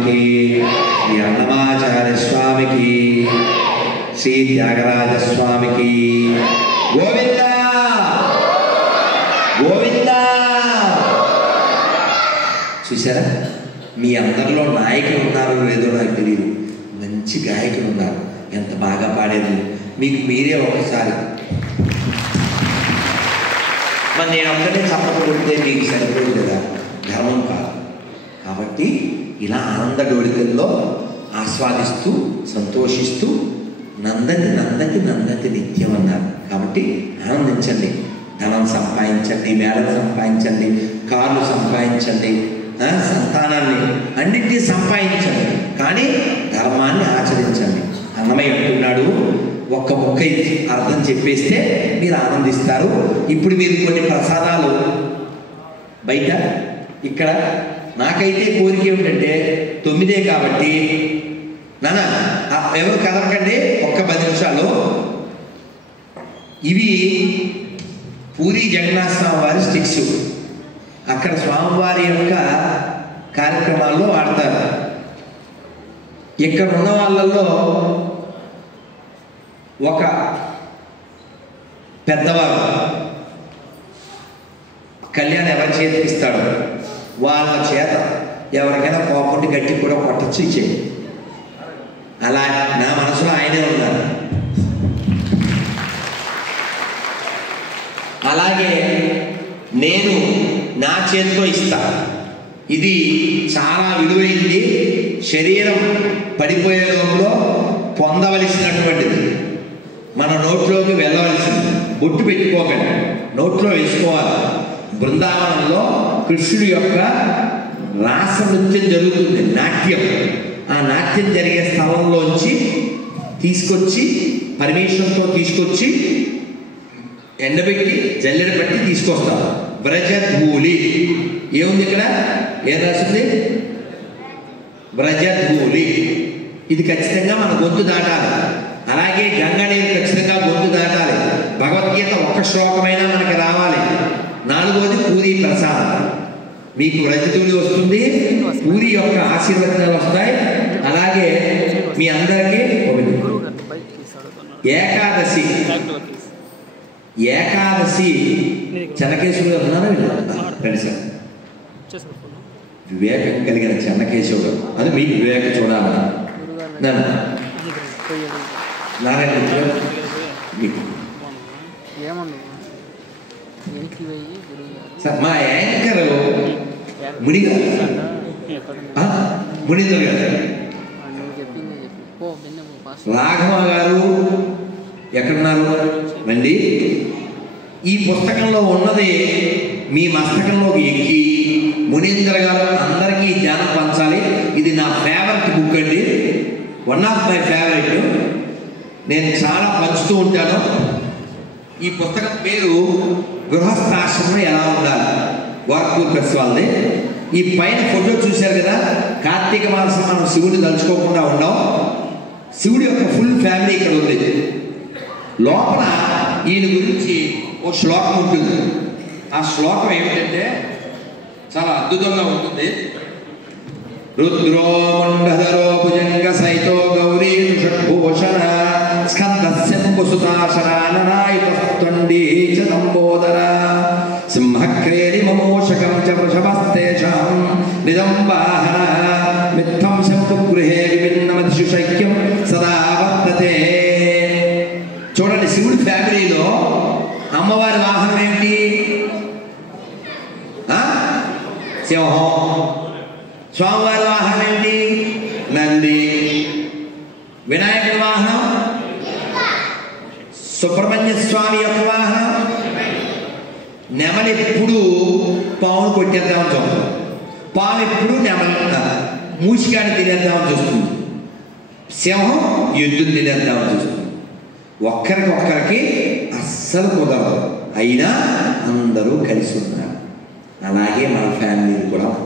స్వామికి, శ్రీ అన్నమాచార్య స్వామికి, శ్రీ త్యాగరాజ స్వామికి. గోవింద గోవింద. చూసారా, మీ అందరిలో నాయకులు ఉన్నారో లేదో నాకు తెలియదు, మంచి గాయకులు ఉన్నారు, ఎంత బాగా పాడేది. మీకు మీరే ఒకసారి మరి నేను ఒక్కటే చెప్పకపోతే మీకు సరిపోదు కదా, ధర్మం కాదు. కాబట్టి ఇలా ఆనంద డోడికల్లో ఆస్వాదిస్తూ సంతోషిస్తూ నందతి నందతి నందతి నిత్యం అన్నారు. కాబట్టి ఆనందించండి, ధనం సంపాదించండి, మేడలు సంపాదించండి, కార్లు సంపాదించండి, సంతానాన్ని అన్నింటినీ సంపాదించండి, కానీ ధర్మాన్ని ఆచరించండి. అన్నమయ్య అంటున్నాడు, ఒక్క మొక్క అర్థం చెప్పేస్తే మీరు ఆనందిస్తారు. ఇప్పుడు మీరు కొన్ని ప్రసాదాలు బయట ఇక్కడ, నాకైతే కోరిక ఏమిటంటే 9 కాబట్టి నాన్న ఎవరు కదలకండి, ఒక్క 10 నిమిషాలు. ఇవి పూరి జగన్నాథ స్వామి వారి స్టిక్స్, అక్కడ స్వామివారి యొక్క కార్యక్రమాల్లో వాడతారు. ఇక్కడ ఉన్న వాళ్ళల్లో ఒక పెద్దవారు కళ్యాణం ఎవరి చేతికి ఇస్తాడు, వాళ్ళ చేత ఎవరికైనా కోపండి గట్టి కూడా కొట్టచ్చు, ఇచ్చేది. అలా నా మనసులో ఆయనే ఉన్నారు. అలాగే నేను నా చేతితో ఇస్తా. ఇది చాలా విలువైంది, శరీరం పడిపోయే లోపల పొందవలసినటువంటిది, మన నోట్లోకి వెళ్ళవలసింది. బొట్టు పెట్టుకోకండి, నోట్లో వేసుకోవాలి. బృందావనంలో కృష్ణుడి యొక్క రాస నృత్యం జరుగుతుంది, నాట్యం. ఆ నాట్యం జరిగే స్థలంలోంచి తీసుకొచ్చి పరమేశ్వరంతో తీసుకొచ్చి ఎండబెట్టి జల్లెడ పట్టి తీసుకొస్తారు. వ్రజధూళి ఏముంది ఇక్కడ, ఏం రాసింది? వ్రజధూళి. ఇది ఖచ్చితంగా మన గొంతు దాటాలి. అలాగే గంగా నీరు ఖచ్చితంగా గొంతు దాటాలి. భగవద్గీత ఒక్క శ్లోకమైనా మనకి రావాలి. 4వది పూరి ప్రసాదం. మీకు వ్రజధూళి వస్తుంది, పూరి యొక్క ఆశీర్వచనాలు వస్తాయి. అలాగే మీ అందరికీ ఏకాదశి, ఏకాదశి చెన్నకేశవుడు ఉన్నారా? రండి సార్. వివేకం కలిగిన చెన్నకేశవుడు, అది మీకు వివేక చూడాలి. నారాయణ మా యాంకర్ మునిగారు, మునీందర్ గారు, రాఘవ గారు ఎక్కడున్నారు? రండి. ఈ పుస్తకంలో ఉన్నది మీ మస్తకంలోకి ఎక్కి మునీందర్ గారు అందరికీ జ్ఞానం పంచాలి. ఇది నా ఫేవరెట్ బుక్ అండి, వన్ ఆఫ్ మై ఫేవరెట్. నేను చాలా పంచుతూ ఉంటాను. ఈ పుస్తకం పేరు గృహస్థాశ్రమం ఎలా ఉండాలి, వార్పూర్ ప్రెస్ వాళ్ళది. ఈ పైన ఫోటో చూశారు కదా, కార్తీక మాసం మనం శివుడిని తలుచుకోకుండా ఉన్నాం. శివుడి యొక్క ఫుల్ ఫ్యామిలీ ఇక్కడ ఉంది. లోపల ఈయన గురించి ఒక శ్లోకం ఉంటుంది. ఆ శ్లోకం ఏమిటంటే చాలా అద్భుతంగా ఉంటుంది. రుద్రో మండధరో భుజంగ సైతో గౌరీ షడ్భూషణ స్కందశంభుసుతాశనానాయుతండీ చ దంబోదర సింహక్రేరి మమోషకం చ వృషభస్తేషాం నిదంబాహన మిత్తం శంతు గృహే విభిన్నమదిషు శైక్యం సదా వర్తతే. చూడండి, శివుడి ఫ్యామిలీలో అమ్మవారి వాహనం ఏంటి? సింహం. స్వామివారి వాహనం ఏంటి? నంది. వినాయకుడి వాహనం, సుబ్రహ్మణ్య స్వామి యొక్క వాహనం నెమలి. ఎప్పుడు పావును కొట్టేద్దామని చూస్తుంది, పాము ఎప్పుడు నెమలి మూసికాన్ని తినేద్దామని చూస్తుంది, సింహం ఎద్దును తినేద్దామని చూస్తుంది. ఒక్కరికొక్కరికి అస్సలు కుదరదు, అయినా అందరూ కలిసి ఉన్నారు. అలాగే మన ఫ్యామిలీ కూడా